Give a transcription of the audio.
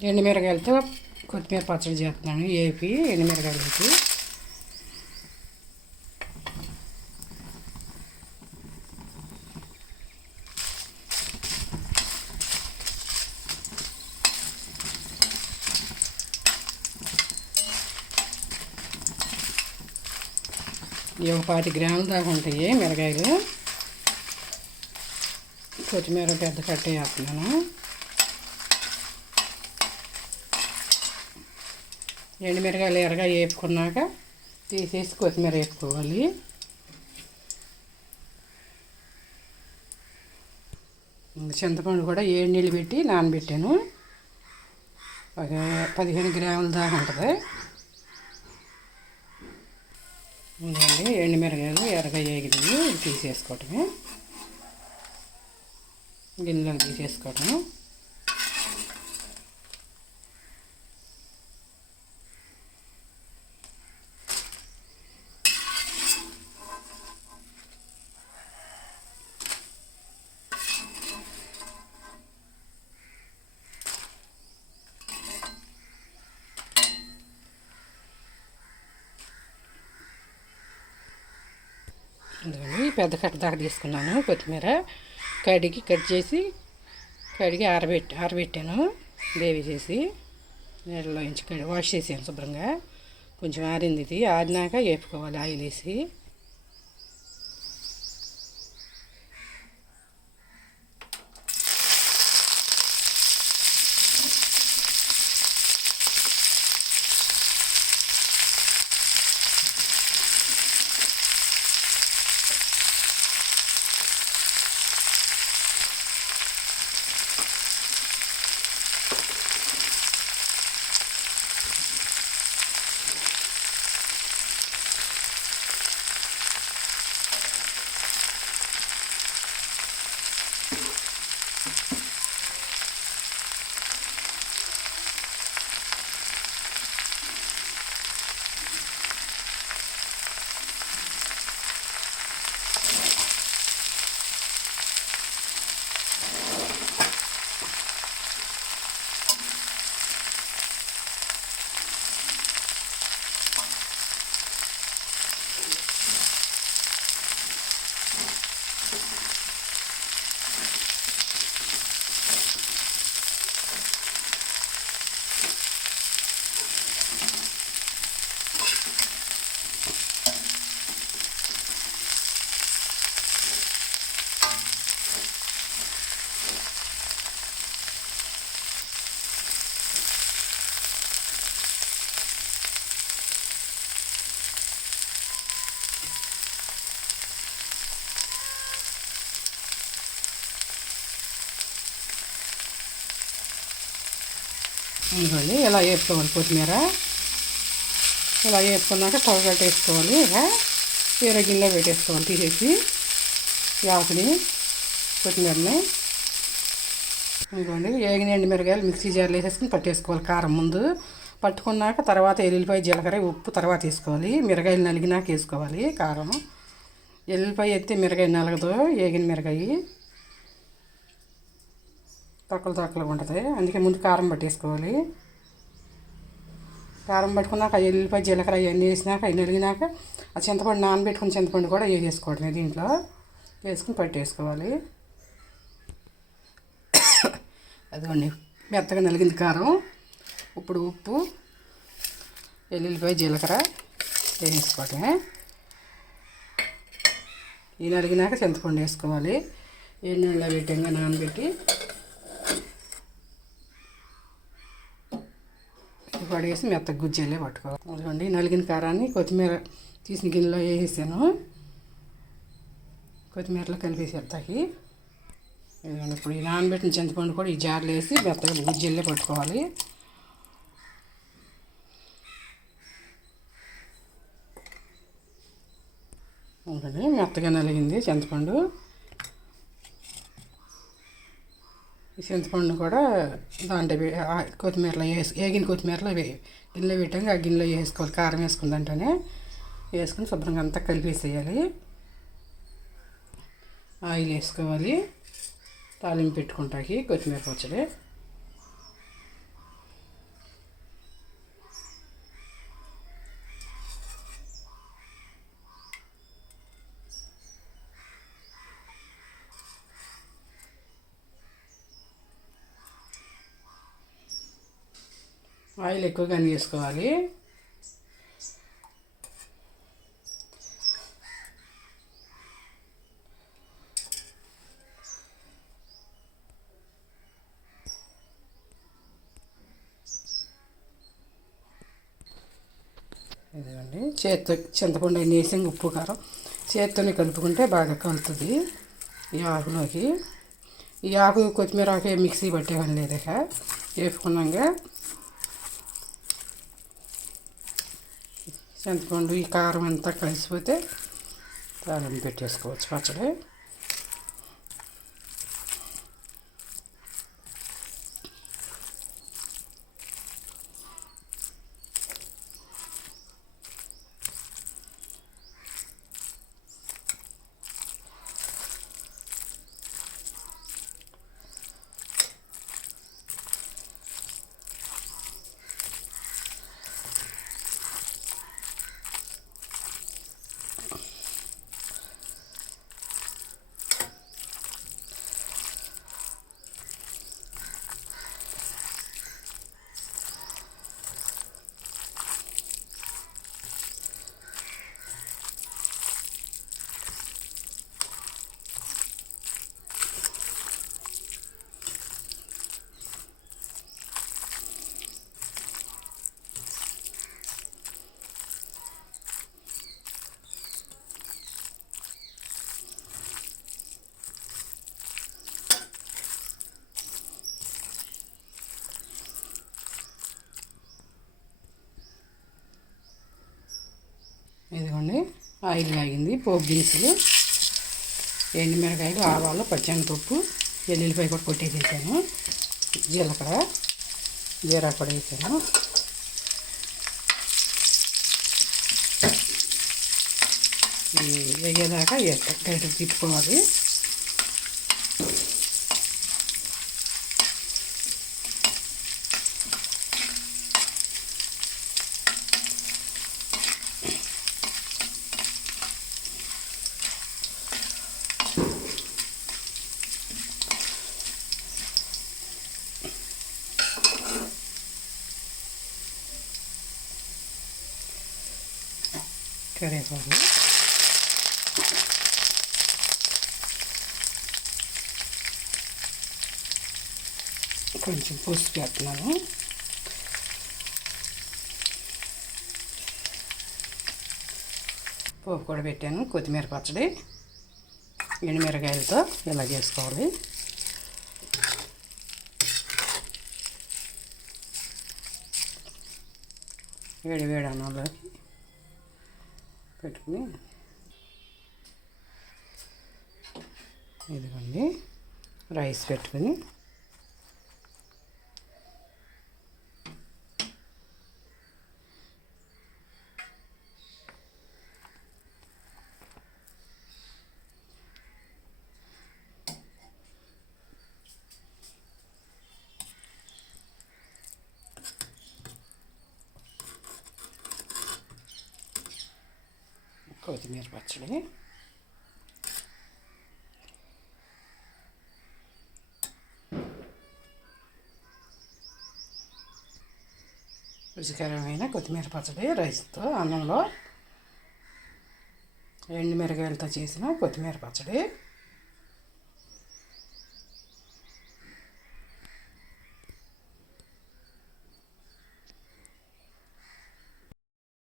ఎండుమిరకాయలతో కొత్తిమీర పచ్చడి చేస్తున్నాను. ఏపి ఎండుమిరకాయలకి ఇవి 20 గ్రాముల దాకా ఉంటాయి మిరకాయలు. కొత్తిమీర పెద్ద కట్ట వేస్తున్నాను. ఎండుమిరకాయలు ఎర్రగా వేపుకున్నాక తీసేసి కొత్తిమీర వేపుకోవాలి. చింతపండు కూడా 7 నీళ్ళు పెట్టి నానబెట్టాను. ఒక 15 గ్రాముల దాకా ఉంటుంది. ఇదండి ఎండుమిరకాయలు ఎర్రగా వేగినవి తీసేసుకోవటమే, గిన్నెలోకి తీసేసుకోవటం. ఇదిగోండి పెద్ద కట్ట దాకా తీసుకున్నాను. కొత్తిమీర కట్ చేసి కడిగి ఆరబెట్టాను. దేవి చేసి నీళ్ళలో ఇంచి వాష్ చేసాను శుభ్రంగా. కొంచెం ఆరింది. ఇది ఆరినాక వేపుకోవాలి ఆయిల్ వేసి. ఇదిగోండి ఇలా వేసుకోవాలి. కొత్తిమీర ఇలా వేసుకున్నాక స్టవ్ కట్టేసుకోవాలి. వేరే గిన్నెలో పెట్టేసుకోవాలి. తీసేసి ఆకుని కొత్తిమీరని. ఇదిగోండి వేగిన ఎండుమిరకాయలు మిక్సీ జార్లో వేసేసుకుని పట్టేసుకోవాలి. కారం ముందు పట్టుకున్నాక తర్వాత ఎల్లుల్లిపాయ జీలకర్ర ఉప్పు తర్వాత వేసుకోవాలి. మిరకాయలు నలిగినాక వేసుకోవాలి కారం. ఎల్లుల్లిపాయ ఎత్తే మిరకాయ నలగదు. వేగిన మిరకాయ తొక్కలుగా ఉంటుంది. అందుకే ముందు కారం పట్టేసుకోవాలి. కారం పట్టుకున్నాక ఎల్లుల్లిపాయ జీలకర్ర అవన్నీ వేసినాక అవి నలిగినాక ఆ చింతపండు నానబెట్టుకున్న చింతపండు కూడా వేసేసుకోవడమే. దీంట్లో వేసుకుని పట్టేసుకోవాలి. అదిగోండి మెత్తగా నలిగింది కారం. ఇప్పుడు ఉప్పు ఎల్లుల్లిపాయ జీలకర్ర వేసుకోవటమే. ఈ నలిగినాక చింతపండు వేసుకోవాలి. నీళ్ళలో పెట్టంగా నానబెట్టి పడేసి మెత్తగా గుజ్జెల్లే పట్టుకోవాలి. అదిగోండి నలిగిన కారాన్ని కొత్తిమీర తీసిన గిన్నెలో వేసేసాను. కొత్తిమీరలో కలిపేసేస్తాకి. ఇదిగోండి ఇప్పుడు ఈ నానబెట్టిన చింతపండు కూడా ఈ జార్లో వేసి మెత్తగా గుజ్జెల్లే పట్టుకోవాలి. ఉంటుంది మెత్తగా నలిగింది చింతపండు. ఈ చింతపండు కూడా దాంట్లో కొత్తిమీరలో వేగిన కొత్తిమీరలో గిన్నెలో పెట్టాక ఆ గిన్నెలో వేసుకోవాలి. కారం వేసుకుందంటేనే వేసుకుని శుభ్రంగా అంతా కలిపేసేయాలి. ఆయిల్ వేసుకోవాలి. తాలింపు పెట్టుకుంటాకి కొత్తిమీర పచ్చడి. ఆయిల్ ఎక్కువగానే వేసుకోవాలి. ఇదిగోండి, చేత్తో చింతపండు అన్నీ వేసి ఉప్పు కారం చేత్తోనే కలుపుకుంటే బాగా కలుతుంది ఈ ఆకులోకి. ఈ ఆకు కొత్తిమీర ఆకు మిక్సీ పట్టేవని లేదు, ఇక వేసుకున్నాక చింతపండు ఈ కారం అంతా కలిసిపోతే తాళం పెట్టేసుకోవచ్చు పచ్చడి. ఇదిగోండి, ఆయిల్ కాగింది. పోపు దినుసులు, ఎండుమిరకాయలు, ఆవాలు, పచ్చెనపప్పు, ఎల్లుల్లిపాయ కూడా కొట్టేసేసాను. జీలకర్ర, జీరా కూడా వేసాను. వేగేదాకా గరిటె తిప్పుకోవాలి. కరివేపాకు, కొంచెం పసుపు వేస్తున్నాను. పోపు కూడా పెట్టాను. కొత్తిమీర పచ్చడి ఎండుమిరకాయలతో ఇలా చేసుకోవాలి. వేడి వేడి అన్నంలోకి పెట్టుకుని, ఇదిగోండి రైస్ పెట్టుకుని కొత్తిమీర పచ్చడి. రుచికరమైన కొత్తిమీర పచ్చడి రైస్తో, అన్నంలో ఎండుమిరకాయలతో చేసిన కొత్తిమీర పచ్చడి.